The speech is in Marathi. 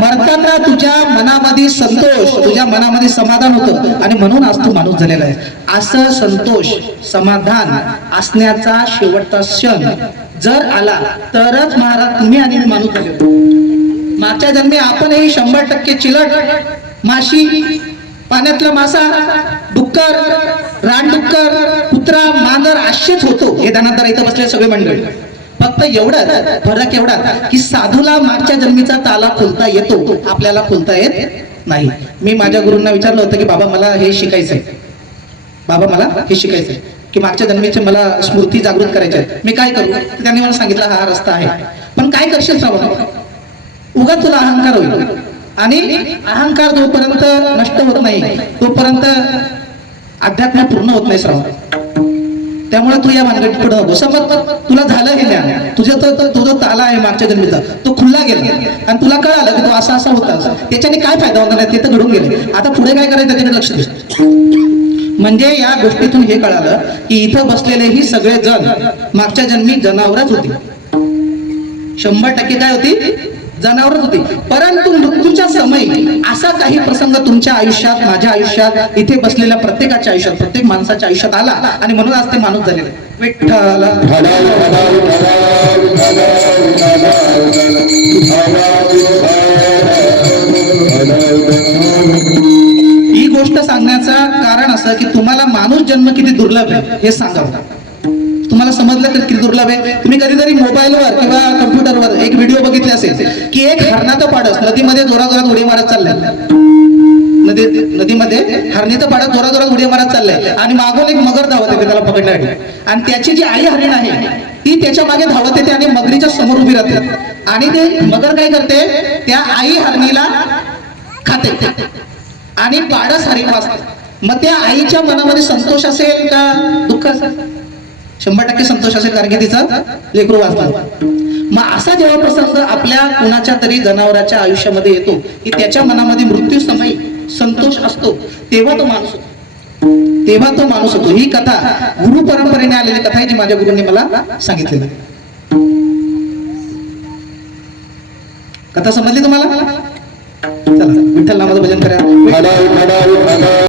मरताना तुझ्या मनामध्ये संतोष, तुझ्या मनामध्ये समाधान होतं आणि म्हणून आज तू माणूस झालेला आहे. असं संतोष समाधान असण्याचा शेवटचा क्षण जर आला तरच महाराज तुम्ही आणि मी माणूस झाले. मागच्या जन्मी आपणही 100% चिलट, माशी, पाण्यातला मासा, डुक्कर, रानडुक्कर, कुत्रा, मांजर असेच होतो. हे धनाधर इथं बसले सगळे मंडळी. फक्त एवढंच फरक एवढा की साधूला मागच्या जन्मीचा ताला खोलता येतो, आपल्याला खोलता येत नाही. मी माझ्या गुरूंना विचारलं होतं की बाबा मला हे शिकायचंय, बाबा मला हे शिकायचंय की मागच्या जन्मीचे मला स्मृती जागृत करायच्या आहेत, मी काय करू? त्यांनी मला सांगितलं हा रस्ता आहे. पण काय करशील श्रावण, उगा तुला अहंकार होईल आणि अहंकार जोपर्यंत नष्ट होत नाही तोपर्यंत अध्यात्म पूर्ण होत नाही श्रावण. त्यामुळे तू या भानगडीत पुढे नको. समज तुला झालं हे ज्ञान, तो जो ताला आहे मागच्या जन्मीचा तो खुल्ला गेला आणि तुला कळालं की तो असा असा होता, त्याच्याने काय फायदा होणार आहे ते तर घडून गेले. आता पुढे काय करायचं त्याच्याकडे लक्ष दे. म्हणजे या गोष्टीतून हे कळालं की इथं बसलेले ही सगळे जण मागच्या जन्मी जनावरच होती. 100% काय होती? जनावरच होती. परंतु मृत्यूच्या समयी असा काही प्रसंग तुमच्या आयुष्यात, माझ्या आयुष्यात, इथे बसलेल्या प्रत्येकाच्या आयुष्यात, प्रत्येक माणसाच्या आयुष्यात आला आणि म्हणून आज ते माणूस झालेले. विठ्ठल ही गोष्ट सांगण्याचं कारण असं की तुम्हाला माणूस जन्म किती दुर्लभ आहे हे सांगावं. तुम्हाला समजलं तर किती दुर्लभ आहे. तुम्ही कधीतरी मोबाईलवर किंवा कम्प्युटरवर एक व्हिडिओ बघितले असेल की एक हरणाचं पाडस नदीमध्ये जोराजोरात उडी मारत चाललंय. नदीमध्ये हरणीचं पाडस जोराजोरात उडी मारत चाललंय आणि मागून एक मगर धावत येते त्याला पकडण्यासाठी. आणि त्याची जी आई हरिण आहे ती त्याच्या मागे धावत येते आणि मगरीच्या समोर उभी राहते. आणि ते मगर काय करते, त्या आई हरणीला खाते आणि पाडस हरिण वाचते. मग त्या आईच्या मनामध्ये संतोष असेल का दुःख असेल? 100% संतोष असेल, कारण की तिचा लेकरू वाचला. मग असा जेव्हा प्रसंग आपल्या कुणाच्या तरी जनावराच्या आयुष्यामध्ये येतो की त्याच्या मनामध्ये मृत्यू समयी संतोष असतो, तेव्हा तो माणूस होतो. ही कथा गुरु परंपरेने आलेली कथा आहे जी माझ्या गुरूंनी मला सांगितलेली. कथा समजली तुम्हाला? चला विठ्ठल नामाचं भजन करा.